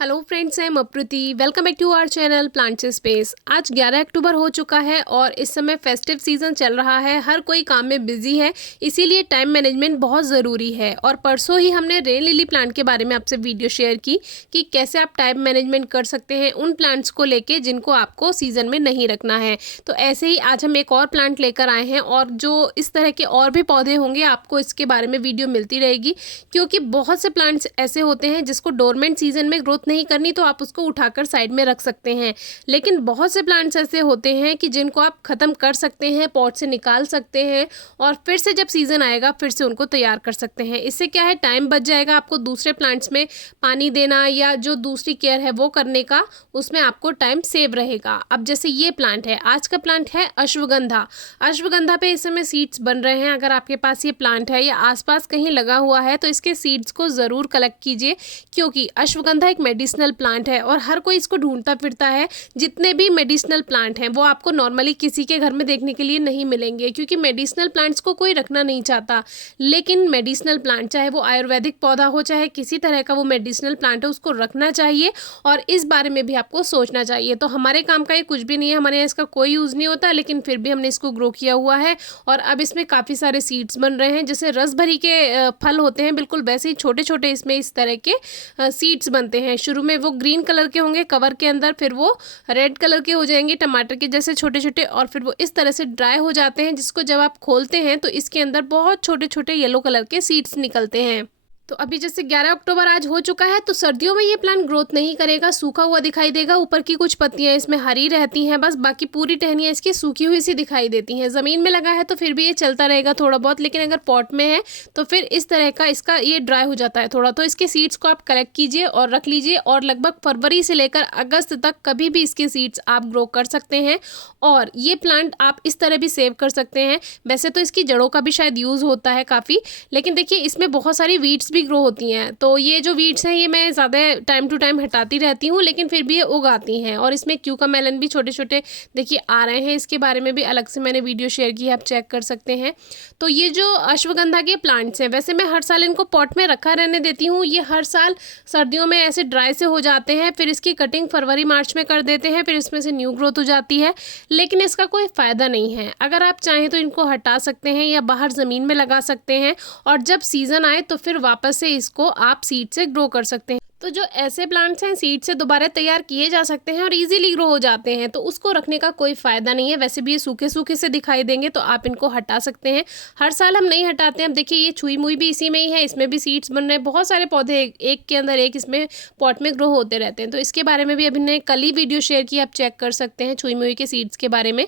Hello friends, I am Apruti. Welcome back to our channel plants space. आज 11 अक्टूबर हो चुका है और इस समय फेस्टिव सीजन चल रहा है। हर कोई काम में बिजी है, इसीलिए टाइम मैनेजमेंट बहुत ज़रूरी है। और परसों ही हमने रेन लिली प्लांट के बारे में आपसे वीडियो शेयर की कि कैसे आप टाइम मैनेजमेंट कर सकते हैं उन प्लांट्स को लेके जिनको आपको सीज़न में नहीं रखना है। तो ऐसे ही आज हम एक और प्लांट लेकर आए हैं और जो इस तरह के और भी पौधे होंगे आपको इसके बारे में वीडियो मिलती रहेगी, क्योंकि बहुत से प्लांट्स ऐसे होते हैं जिसको डोरमेंट सीजन में ग्रोथ नहीं करनी तो आप उसको उठाकर साइड में रख सकते हैं। लेकिन बहुत से प्लांट्स ऐसे होते हैं कि जिनको आप ख़त्म कर सकते हैं, पॉट से निकाल सकते हैं और फिर से जब सीज़न आएगा फिर से उनको तैयार कर सकते हैं। इससे क्या है, टाइम बच जाएगा आपको दूसरे प्लांट्स में पानी देना या जो दूसरी केयर है वो करने का, उसमें आपको टाइम सेव रहेगा। अब जैसे ये प्लांट है, आज का प्लांट है अश्वगंधा। अश्वगंधा पे इस समय सीड्स बन रहे हैं। अगर आपके पास ये प्लांट है या आसपास कहीं लगा हुआ है तो इसके सीड्स को ज़रूर कलेक्ट कीजिए, क्योंकि अश्वगंधा एक मेडिसिनल प्लांट है और हर कोई इसको ढूंढता फिरता है। जितने भी मेडिसिनल प्लांट हैं वो आपको नॉर्मली किसी के घर में देखने के लिए नहीं मिलेंगे, क्योंकि मेडिसिनल प्लांट्स को कोई रखना नहीं चाहता। लेकिन मेडिसिनल प्लांट, चाहे वो आयुर्वेदिक पौधा हो चाहे किसी तरह का वो मेडिसिनल प्लांट है, उसको रखना चाहिए और इस बारे में भी आपको सोचना चाहिए। तो हमारे काम का ये कुछ भी नहीं है, हमारे यहाँ इसका कोई यूज़ नहीं होता, लेकिन फिर भी हमने इसको ग्रो किया हुआ है और अब इसमें काफ़ी सारे सीड्स बन रहे हैं। जैसे रस भरी के फल होते हैं, बिल्कुल वैसे ही छोटे छोटे इसमें इस तरह के सीड्स बनते हैं। शुरू में वो ग्रीन कलर के होंगे कवर के अंदर, फिर वो रेड कलर के हो जाएंगे टमाटर के जैसे छोटे छोटे, और फिर वो इस तरह से ड्राई हो जाते हैं, जिसको जब आप खोलते हैं तो इसके अंदर बहुत छोटे छोटे येलो कलर के सीड्स निकलते हैं। तो अभी जैसे 11 अक्टूबर आज हो चुका है, तो सर्दियों में ये प्लांट ग्रोथ नहीं करेगा, सूखा हुआ दिखाई देगा। ऊपर की कुछ पत्तियां इसमें हरी रहती हैं बस, बाकी पूरी टहनियाँ इसकी सूखी हुई सी दिखाई देती हैं। ज़मीन में लगा है तो फिर भी ये चलता रहेगा थोड़ा बहुत, लेकिन अगर पॉट में है तो फिर इस तरह का इसका ये ड्राई हो जाता है थोड़ा। तो इसके सीड्स को आप कलेक्ट कीजिए और रख लीजिए, और लगभग फरवरी से लेकर अगस्त तक कभी भी इसके सीड्स आप ग्रो कर सकते हैं। और ये प्लांट आप इस तरह भी सेव कर सकते हैं। वैसे तो इसकी जड़ों का भी शायद यूज़ होता है काफ़ी, लेकिन देखिए इसमें बहुत सारी वीड्स भी ग्रो होती हैं। तो ये जो वीड्स हैं ये मैं ज़्यादा टाइम टू टाइम हटाती रहती हूँ, लेकिन फिर भी ये उग आती हैं। और इसमें क्यूकामेलन भी छोटे छोटे देखिए आ रहे हैं। इसके बारे में भी अलग से मैंने वीडियो शेयर की है, आप चेक कर सकते हैं। तो ये जो अश्वगंधा के प्लांट्स हैं, वैसे मैं हर साल इनको पॉट में रखा रहने देती हूँ। ये हर साल सर्दियों में ऐसे ड्राई से हो जाते हैं, फिर इसकी कटिंग फरवरी मार्च में कर देते हैं, फिर इसमें से न्यू ग्रोथ हो जाती है। लेकिन इसका कोई फ़ायदा नहीं है। अगर आप चाहें तो इनको हटा सकते हैं या बाहर ज़मीन में लगा सकते हैं, और जब सीज़न आए तो फिर वापस से इसको आप सीड से ग्रो कर सकते हैं। तो जो ऐसे प्लांट्स हैं सीड से दोबारा तैयार किए जा सकते हैं और इजीली ग्रो हो जाते हैं, तो उसको रखने का कोई फ़ायदा नहीं है। वैसे भी ये सूखे सूखे से दिखाई देंगे तो आप इनको हटा सकते हैं। हर साल हम नहीं हटाते हैं। अब देखिए ये छुई मुई भी इसी में ही है, इसमें भी सीड्स बन रहे हैं। बहुत सारे पौधे एक के अंदर एक इसमें पॉट में ग्रो होते रहते हैं। तो इसके बारे में भी अभी ने कल ही वीडियो शेयर की, आप चेक कर सकते हैं छुई मुई के सीड्स के बारे में।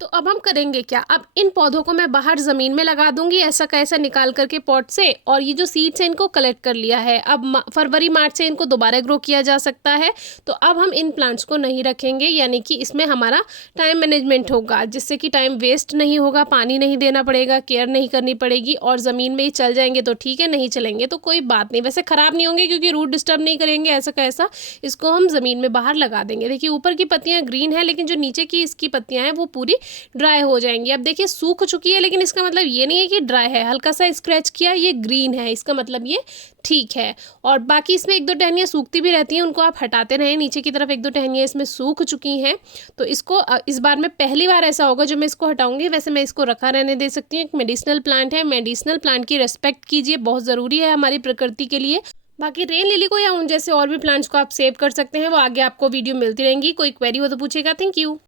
तो अब हम करेंगे क्या, अब इन पौधों को मैं बाहर ज़मीन में लगा दूंगी ऐसा कैसा निकाल करके पॉट से, और ये जो सीड्स हैं इनको कलेक्ट कर लिया है। अब फरवरी मार्च से इनको दोबारा ग्रो किया जा सकता है। तो अब हम इन प्लांट्स को नहीं रखेंगे, यानी कि इसमें हमारा टाइम मैनेजमेंट होगा, जिससे कि टाइम वेस्ट नहीं होगा, पानी नहीं देना पड़ेगा, केयर नहीं करनी पड़ेगी, और ज़मीन में ही चल जाएंगे तो ठीक है, नहीं चलेंगे तो कोई बात नहीं। वैसे ख़राब नहीं होंगे क्योंकि रूट डिस्टर्ब नहीं करेंगे ऐसा कैसा। इसको हम ज़मीन में बाहर लगा देंगे। देखिए ऊपर की पत्तियाँ ग्रीन है, लेकिन जो नीचे की इसकी पत्तियाँ हैं वो पूरी ड्राई हो जाएंगी। अब देखिए सूख चुकी है, लेकिन इसका मतलब ये नहीं है कि ड्राई है। हल्का सा स्क्रैच किया, ये ग्रीन है, इसका मतलब ये ठीक है। और बाकी इसमें एक दो टहनियाँ सूखती भी रहती हैं, उनको आप हटाते रहें। नीचे की तरफ एक दो टहनियाँ इसमें सूख चुकी हैं, तो इसको इस बार में पहली बार ऐसा होगा जो मैं इसको हटाऊंगी। वैसे मैं इसको रखा रहने दे सकती हूँ। एक मेडिसिनल प्लांट है, मेडिसिनल प्लांट की रिस्पेक्ट कीजिए, बहुत ज़रूरी है हमारी प्रकृति के लिए। बाकी रेन लिली को या उन जैसे और भी प्लांट्स को आप सेव कर सकते हैं, वो आगे आपको वीडियो मिलती रहेंगी। कोई क्वेरी हो तो पूछेगा। Thank you.